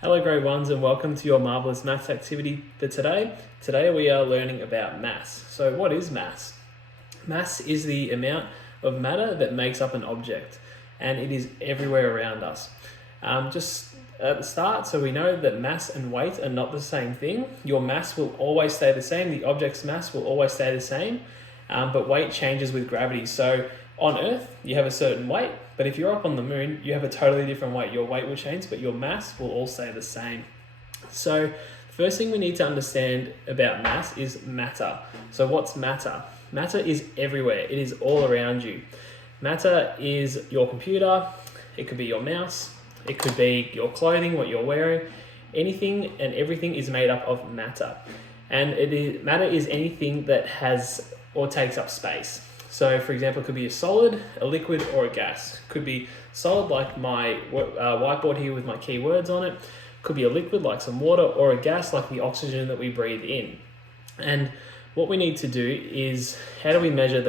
Hello grade ones and welcome to your marvellous maths activity for today. Today we are learning about mass. So what is mass? Mass is the amount of matter that makes up an object, and it is everywhere around us. Just at the start, so we know that mass and weight are not the same thing. Your mass will always stay the same, the object's mass will always stay the same, but weight changes with gravity. So on Earth, you have a certain weight, but if you're up on the moon, you have a totally different weight. Your weight will change, but your mass will all stay the same. So the first thing we need to understand about mass is matter. So what's matter? Matter is everywhere. It is all around you. Matter is your computer. It could be your mouse. It could be your clothing, what you're wearing. Anything and everything is made up of matter. And matter is anything that has or takes up space. So for example, it could be a solid, a liquid, or a gas. It could be solid like my whiteboard here with my keywords on it. It could be a liquid like some water, or a gas like the oxygen that we breathe in. And what we need to do is, how do we measure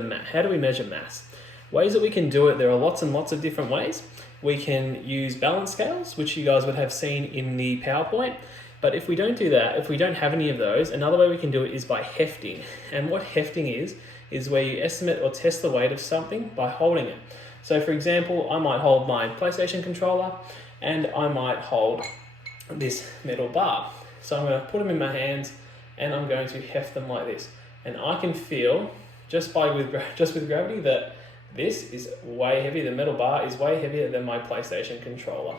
mass? Ways that we can do it, there are lots and lots of different ways. We can use balance scales, which you guys would have seen in the PowerPoint. But if we don't do that, if we don't have any of those, another way we can do it is by hefting. And what hefting is where you estimate or test the weight of something by holding it. So for example, I might hold my PlayStation controller and I might hold this metal bar. So I'm going to put them in my hands and I'm going to heft them like this. And I can feel, just with gravity, that this is way heavier, the metal bar is way heavier than my PlayStation controller.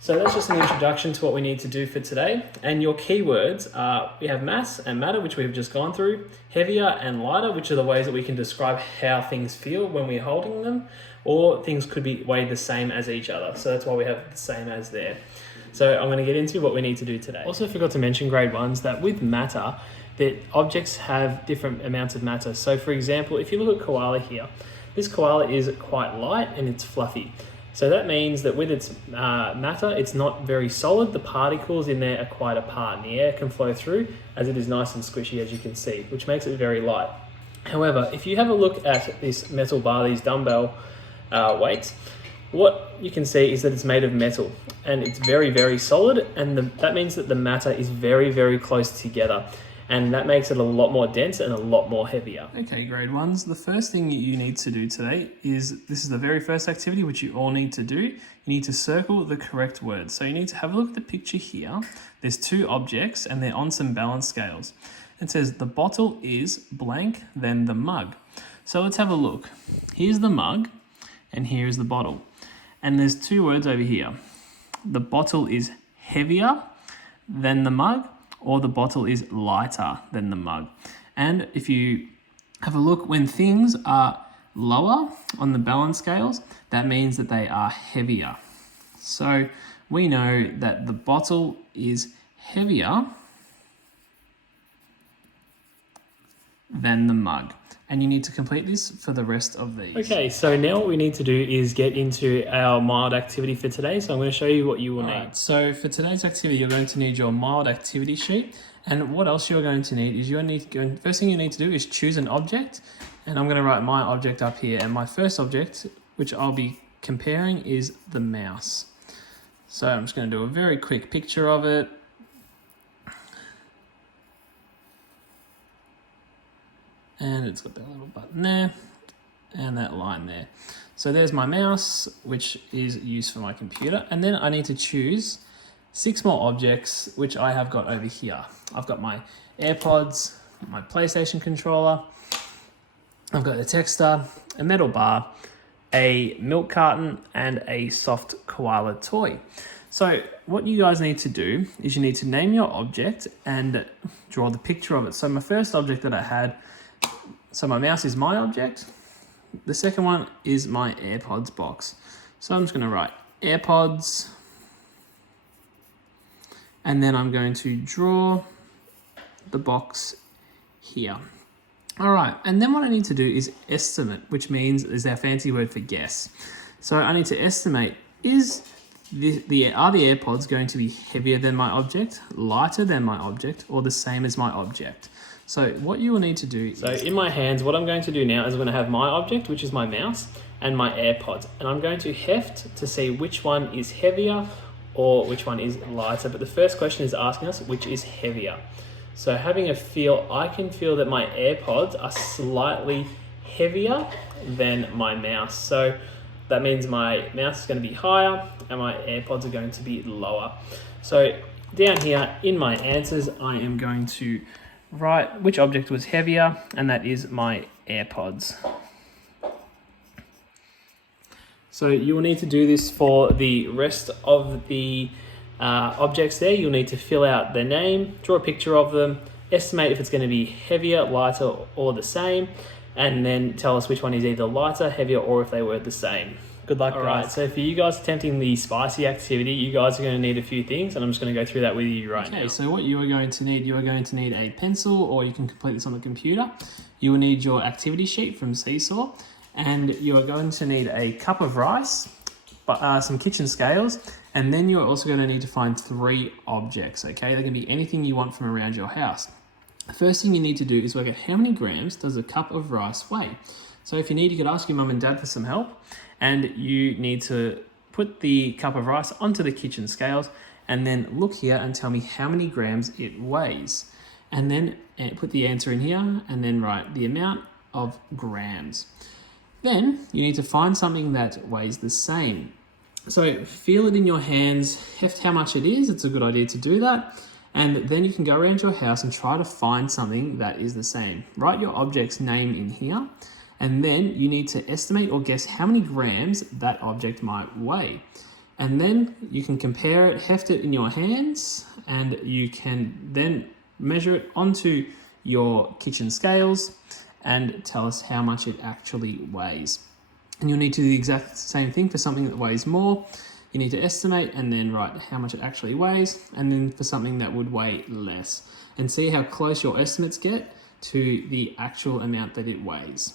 So that's just an introduction to what we need to do for today. And your keywords are, we have mass and matter, which we've just gone through, heavier and lighter, which are the ways that we can describe how things feel when we're holding them, or things could be weighed the same as each other. So that's why we have the same as there. So I'm going to get into what we need to do today. Also forgot to mention grade ones that with matter, that objects have different amounts of matter. So for example, if you look at koala here, this koala is quite light and it's fluffy. So that means that with its matter, it's not very solid. The particles in there are quite apart and the air can flow through as it is nice and squishy, as you can see, which makes it very light. However, if you have a look at this metal bar, these dumbbell weights, what you can see is that it's made of metal and it's very, very solid. And that means that the matter is very, very close together. And that makes it a lot more dense and a lot more heavier. Okay, grade ones, the first thing you need to do today is, this is the very first activity which you all need to do. You need to circle the correct words. So you need to have a look at the picture here. There's two objects and they're on some balance scales. It says the bottle is blank, then the mug. So let's have a look. Here's the mug and here's the bottle. And there's two words over here. The bottle is heavier than the mug, or the bottle is lighter than the mug. And if you have a look, when things are lower on the balance scales, that means that they are heavier. So we know that the bottle is heavier than the mug. And you need to complete this for the rest of these. Okay, so now what we need to do is get into our mild activity for today. So I'm going to show you what you will need. So for today's activity, you're going to need your mild activity sheet. And what else you're going to need is first thing you need to do is choose an object. And I'm going to write my object up here. And my first object, which I'll be comparing, is the mouse. So I'm just going to do a very quick picture of it. And it's got that little button there and that line there. So there's my mouse, which is used for my computer. And then I need to choose 6 more objects, which I have got over here. I've got my AirPods, my PlayStation controller, I've got a texter, a metal bar, a milk carton, and a soft koala toy. So what you guys need to do is you need to name your object and draw the picture of it. So my first object that I had, so my mouse is my object. The second one is my AirPods box. So I'm just going to write AirPods. And then I'm going to draw the box here. All right. And then what I need to do is estimate, which is our fancy word for guess. So I need to estimate, are the AirPods going to be heavier than my object, lighter than my object, or the same as my object? So what you will need to do, so in my hands, what I'm going to do now is I'm going to have my object, which is my mouse, and my AirPods. And I'm going to heft to see which one is heavier or which one is lighter. But the first question is asking us which is heavier. So having a feel, I can feel that my AirPods are slightly heavier than my mouse. So that means my mouse is going to be higher and my AirPods are going to be lower. So down here in my answers, I am going to write which object was heavier, and that is my AirPods. So you will need to do this for the rest of the objects there. You'll need to fill out their name, draw a picture of them, estimate if it's going to be heavier, lighter, or the same, and then tell us which one is either lighter, heavier, or if they were the same. Good luck, guys. Right, so for you guys attempting the spicy activity, you guys are going to need a few things, and I'm just going to go through that with you right now. Okay, so what you are going to need a pencil, or you can complete this on the computer. You will need your activity sheet from Seesaw, and you are going to need a cup of rice, some kitchen scales, and then you're also going to need to find 3 objects, okay? They can be anything you want from around your house. The first thing you need to do is work out how many grams does a cup of rice weigh. So if you need, you could ask your mum and dad for some help, and you need to put the cup of rice onto the kitchen scales and then look here and tell me how many grams it weighs. And then put the answer in here and then write the amount of grams. Then you need to find something that weighs the same. So feel it in your hands, heft how much it is. It's a good idea to do that. And then you can go around your house and try to find something that is the same. Write your object's name in here. And then you need to estimate or guess how many grams that object might weigh. And then you can compare it, heft it in your hands, and you can then measure it onto your kitchen scales and tell us how much it actually weighs. And you'll need to do the exact same thing for something that weighs more. You need to estimate and then write how much it actually weighs, and then for something that would weigh less. And see how close your estimates get to the actual amount that it weighs.